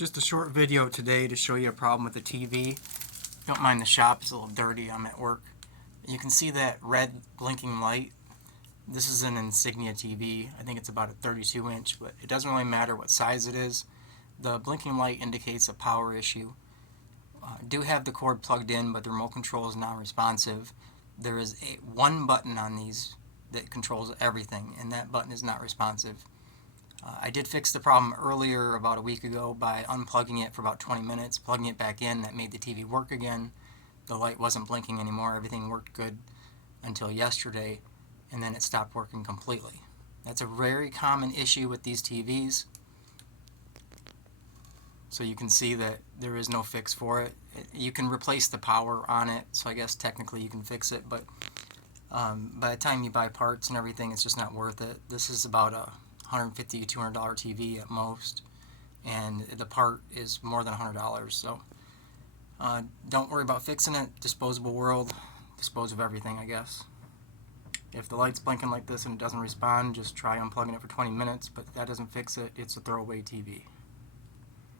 Just a short video today to show you a problem with the TV. Don't mind the shop, it's a little dirty, I'm at work. You can see that red blinking light. This is an Insignia TV. I think it's about a 32 inch, but it doesn't really matter what size it is. The blinking light indicates a power issue. I do have the cord plugged in, but the remote control is non-responsive. There is one button on these that controls everything, and that button is not responsive. I did fix the problem earlier, about a week ago, by unplugging it for about 20 minutes, plugging it back in. That made the TV work again. The light wasn't blinking anymore. Everything worked good until yesterday, and then it stopped working completely. That's a very common issue with these TVs. So you can see that there is no fix for it. You can replace the power on it, so I guess technically you can fix it, but by the time you buy parts and everything, it's just not worth it. This is about a $150 to $200 TV at most, and the part is more than $100. So don't worry about fixing it. Disposable world, dispose of everything, I guess. If the light's blinking like this and it doesn't respond, just try unplugging it for 20 minutes, but that doesn't fix it. It's a throwaway TV.